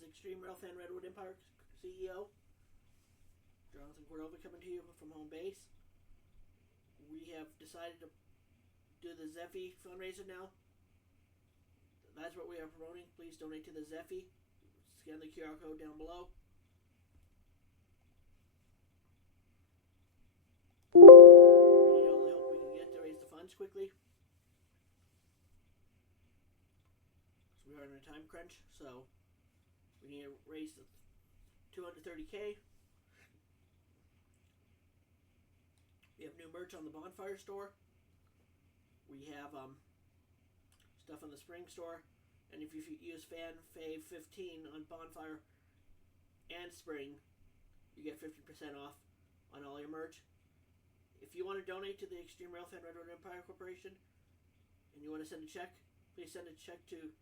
is Extreme Railfan Redwood Empire CEO Jonathan Cordova coming to you from home base. We have decided to do the Zeffy fundraiser now. That's what we are promoting. Please donate to the Zeffy. Scan the QR code down below. We need all the help we can get to raise the funds quickly. So we are in a time crunch, so we need to raise the $230K. We have new merch on the Bonfire store. We have stuff on the Spring store. And if you use FANFAVE15 on Bonfire and Spring, you get 50% off on all your merch. If you want to donate to the Extreme Railfan Redwood Empire Corporation and you want to send a check, please send a check to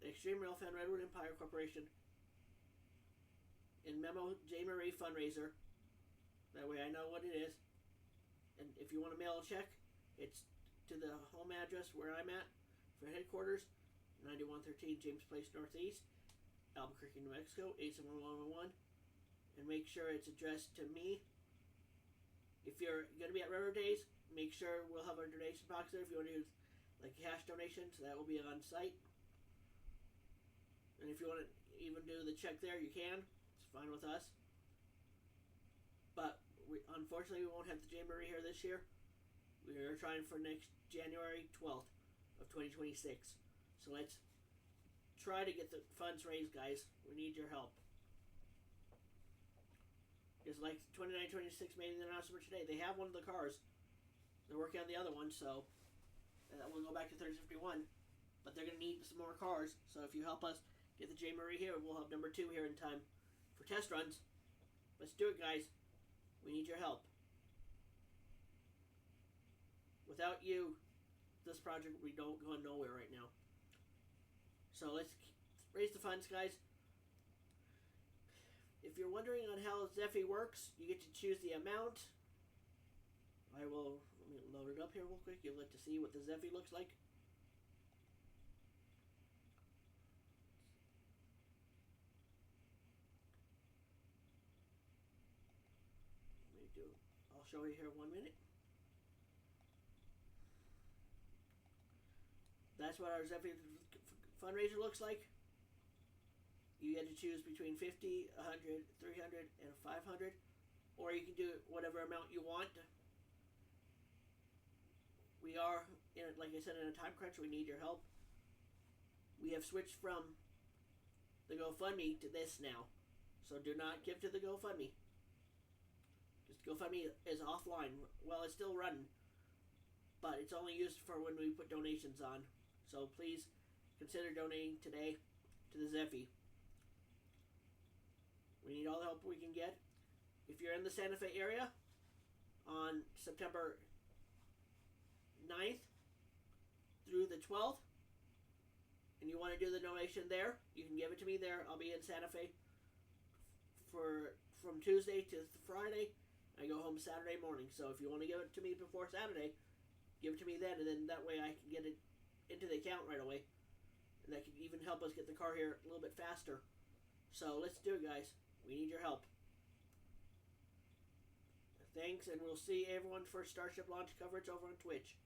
the Extreme Railfan Redwood Empire Corporation in memo J. Marie Fundraiser. That way I know what it is. And if you want to mail a check, it's to the home address where I'm at for headquarters, 9113 James Place Northeast, Albuquerque, New Mexico, 87111. And make sure it's addressed to me. If you're going to be at Railroad Days, make sure we'll have our donation box there if you want to use like cash donations. That will be on site. And if you want to even do the check there, you can. It's fine with us. But unfortunately, we won't have the J. Marie here this year. We are trying for next January 12th of 2026. So let's try to get the funds raised, guys. We need your help. Because like 2926 made an announcement today, they have one of the cars. They're working on the other one, so we'll go back to 3051. But they're going to need some more cars. So if you help us get the J. Marie here, we'll have number 2 here in time for test runs. Let's do it, guys. We need your help. Without you, this project, we don't go nowhere right now. So let's raise the funds, guys. If you're wondering on how Zeffy works, you get to choose the amount. Let me load it up here real quick. You'll get to see what the Zeffy looks like. I'll show you here 1 minute. That's what our Zeffy fundraiser looks like. You get to choose between 50, 100, 300, and 500. Or you can do whatever amount you want. We are, like I said, in a time crunch. We need your help. We have switched from the GoFundMe to this now. So do not give to the GoFundMe. Just GoFundMe is offline. Well, it's still running. But it's only used for when we put donations on. So please consider donating today to the Zeffy. We need all the help we can get. If you're in the Santa Fe area on September 9th through the 12th, and you want to do the donation there, you can give it to me there. I'll be in Santa Fe from Tuesday to Friday. I go home Saturday morning. So if you want to give it to me before Saturday, give it to me then, and then that way I can get it into the account right away. And that can even help us get the car here a little bit faster. So let's do it, guys. We need your help. Thanks, and we'll see everyone for Starship launch coverage over on Twitch.